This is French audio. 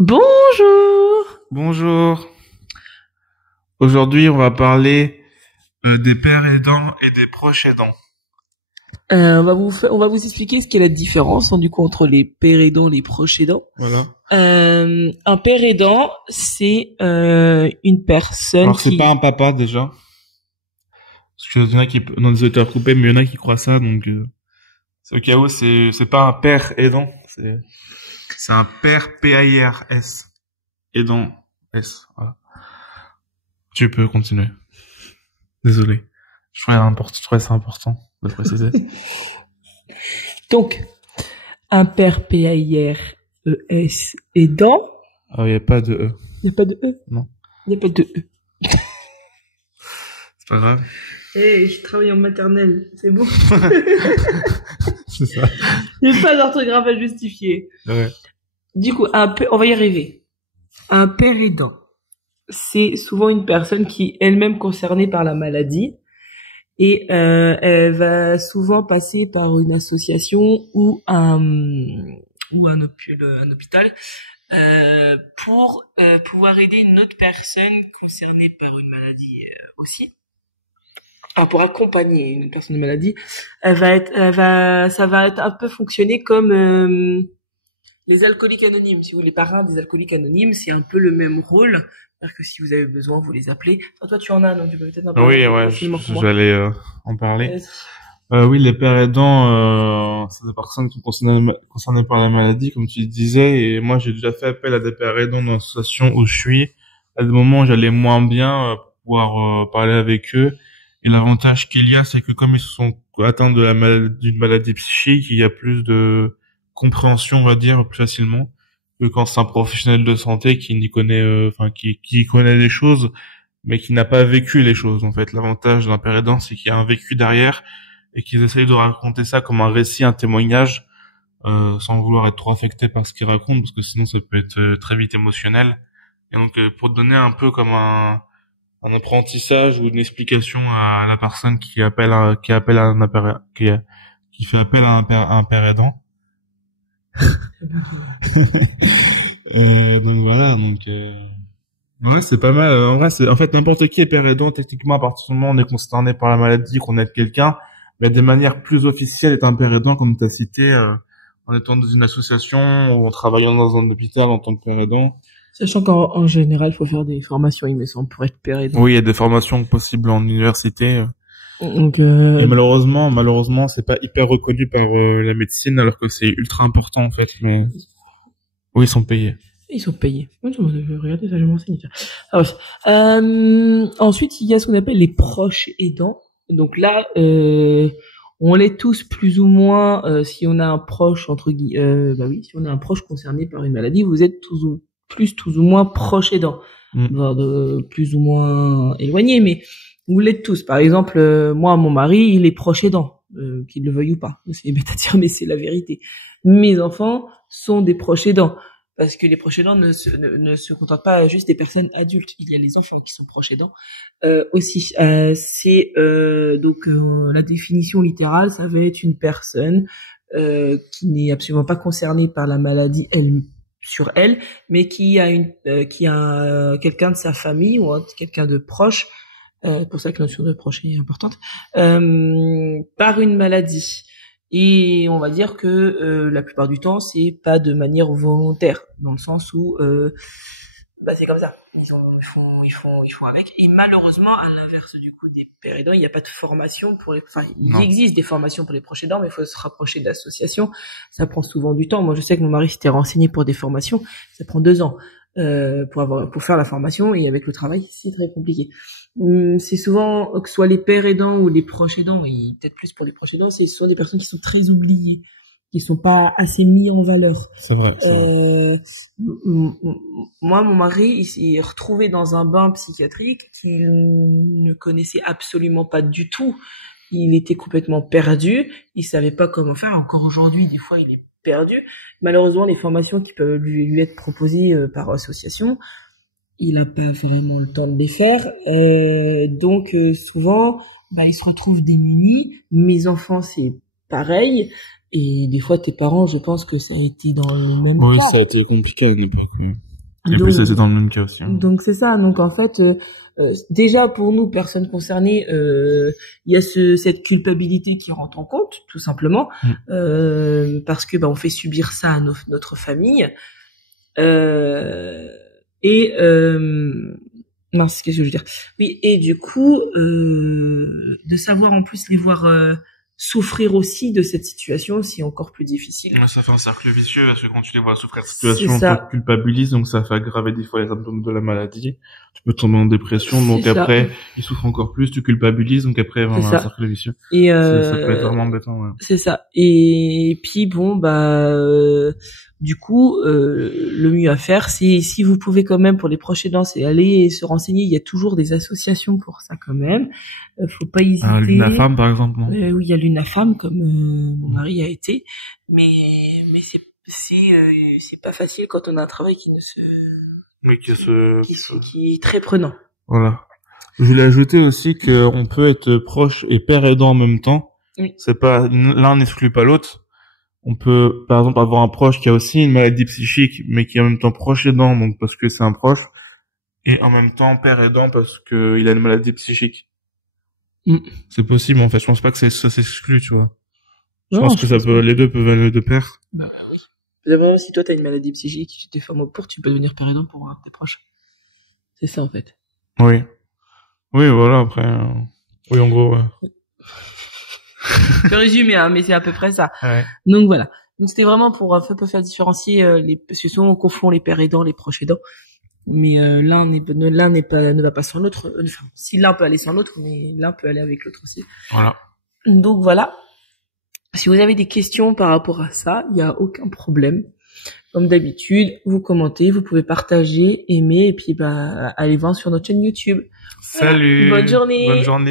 Bonjour. Bonjour. Aujourd'hui, on va parler des pères aidants et des proches aidants. On va vous expliquer ce qu'est la différence du coup entre les pères aidants et les proches aidants. Voilà. Un père aidant, c'est une personne Alors, c'est pas un papa déjà. Parce qu'il y en a qui, non, désolé de te recouper, mais il y en a qui croient ça, donc c'est au cas où, c'est pas un père aidant, c'est un père P-A-I-R-S. Aidant S. Voilà. Tu peux continuer. Désolé. Je trouvais ça important de préciser. Donc, un père P-A-I-R-E-S aidant. Ah, il y a pas de E. Il n'y a pas de E? Non. Il n'y a pas de E. C'est pas grave. Je travaille en maternelle, c'est bon. C'est ça. Il n'y a pas d'orthographe à justifier. Ouais. Du coup, on va y arriver. Un père aidant, c'est souvent une personne qui est elle-même concernée par la maladie et elle va souvent passer par une association ou un hôpital pour pouvoir aider une autre personne concernée par une maladie aussi. Alors pour accompagner une personne de maladie, ça va être un peu fonctionner comme les alcooliques anonymes. Si vous voulez, les parrains des alcooliques anonymes, c'est un peu le même rôle. C'est-à-dire que si vous avez besoin, vous les appelez. Enfin, toi, tu en as, non? Tu peux peut-être en parler. Oui, ouais, j'allais en parler. Oui, les pères aidants, c'est des personnes qui sont concernées par la maladie, comme tu disais, et moi, j'ai déjà fait appel à des pères aidants dans l'association où je suis. À des moments où j'allais moins bien, pour pouvoir parler avec eux. Et l'avantage qu'il y a, c'est que comme ils sont atteints d'une maladie psychique, il y a plus de compréhension, on va dire, plus facilement que quand c'est un professionnel de santé qui n'y connaît, qui connaît des choses, mais qui n'a pas vécu les choses. En fait, l'avantage d'un père aidant, c'est qu'il y a un vécu derrière et qu'ils essayent de raconter ça comme un récit, un témoignage, sans vouloir être trop affecté par ce qu'ils racontent, parce que sinon ça peut être très vite émotionnel. Et donc, pour donner un peu comme un apprentissage ou une explication à la personne qui fait appel à un père aidant. Donc voilà, ouais, c'est pas mal. En vrai, en fait, n'importe qui est père aidant, techniquement, à partir du moment où on est concerné par la maladie, qu'on aide quelqu'un, mais il y a des manières plus officielles d'être un père aidant, comme tu as cité, en étant dans une association ou en travaillant dans un hôpital en tant que père aidant. Sachant qu'en général, il faut faire des formations, il me semble, pour être père aidant. Oui, il y a des formations possibles en université. Donc, et malheureusement, c'est pas hyper reconnu par la médecine, alors que c'est ultra important, en fait. Mais oui, ils sont payés. Ils sont payés. Regardez ça, je m'enseigne. Ensuite, il y a ce qu'on appelle les proches aidants. Donc là, on l'est tous plus ou moins. Si on a un proche si on a un proche concerné par une maladie, vous êtes tous ou moins proche aidant, plus ou moins éloigné, mais vous l'êtes tous. Par exemple, moi, mon mari, il est proche aidant, qu'il le veuille ou pas. C'est bête à dire, mais c'est la vérité. Mes enfants sont des proches aidants. Parce que les proches aidants ne se contentent pas juste des personnes adultes. Il y a les enfants qui sont proches aidants aussi. La définition littérale, ça va être une personne qui n'est absolument pas concernée par la maladie sur elle, mais qui a quelqu'un de sa famille ou quelqu'un de proche. Pour ça que la notion de proche est importante. Par une maladie. Et on va dire que la plupart du temps, c'est pas de manière volontaire, dans le sens où c'est comme ça. Ils font avec. Et malheureusement, à l'inverse du coup des pères aidants, il n'y a pas de formation pour les. Enfin, il existe des formations pour les proches aidants, mais il faut se rapprocher d'associations. Ça prend souvent du temps. Moi, je sais que mon mari s'était renseigné pour des formations. Ça prend 2 ans pour faire la formation, et avec le travail, c'est très compliqué. C'est souvent, que ce soit les pères aidants ou les proches aidants, et peut-être plus pour les proches aidants, c'est souvent des personnes qui sont très oubliées, qui sont pas assez mis en valeur. C'est vrai. Moi, mon mari, il s'est retrouvé dans un bain psychiatrique qu'il ne connaissait absolument pas du tout. Il était complètement perdu. Il savait pas comment faire. Encore aujourd'hui, des fois, il est perdu. Malheureusement, les formations qui peuvent lui être proposées par association, il a pas vraiment le temps de les faire. Et donc, souvent, il se retrouve démuni. Mes enfants, c'est pareil. Et des fois, tes parents, je pense que ça a été dans le même cas. Oui, ça a été compliqué à une époque. Et donc, puis c'est dans le même cas aussi. Hein. Donc c'est ça. Donc en fait, déjà pour nous personnes concernées, il y a cette culpabilité qui rentre en compte, tout simplement, parce que on fait subir ça à notre famille. Mince, qu'est-ce que je veux dire? Oui, et du coup, de savoir en plus les voir souffrir aussi de cette situation, c'est encore plus difficile. Ouais, ça fait un cercle vicieux, parce que quand tu les vois souffrir de cette situation, on te culpabilise, donc ça fait aggraver des fois les symptômes de la maladie. Tu peux tomber en dépression, donc après, ils souffrent encore plus, tu culpabilises, donc après, un cercle vicieux. Et ça peut être vraiment embêtant, ouais. C'est ça. Et puis du coup, le mieux à faire, c'est si vous pouvez quand même pour les proches aidants, c'est aller se renseigner. Il y a toujours des associations pour ça quand même. Faut pas hésiter. L'UNAFAM par exemple, non? Oui, il y a l'UNAFAM comme mon mari a été, mais c'est pas facile quand on a un travail qui est très prenant. Voilà. Je voulais ajouter aussi qu'on peut être proche et père aidant en même temps. Oui. C'est pas l'un n'exclut pas l'autre. On peut, par exemple, avoir un proche qui a aussi une maladie psychique, mais qui est en même temps proche aidant, donc parce que c'est un proche, et en même temps père aidant parce que il a une maladie psychique. C'est possible, en fait. Je pense pas que ça s'exclut, tu vois. Je pense que les deux peuvent aller de pair. Bah oui. D'abord, si toi t'as une maladie psychique, tu t'es fait pour, tu peux devenir père aidant pour tes proches. C'est ça, en fait. Oui. Oui, voilà, après, oui, en gros, ouais. Je résume, hein, mais c'est à peu près ça. Ouais. Donc voilà. Donc c'était vraiment pour un peu faire différencier parce que souvent on confond les pères aidants, les proches aidants. Mais l'un ne va pas sans l'autre. Enfin, si l'un peut aller sans l'autre, mais l'un peut aller avec l'autre aussi. Voilà. Donc voilà. Si vous avez des questions par rapport à ça, il y a aucun problème. Comme d'habitude, vous commentez, vous pouvez partager, aimer, et puis allez voir sur notre chaîne YouTube. Salut. Voilà. Bonne journée. Bonne journée.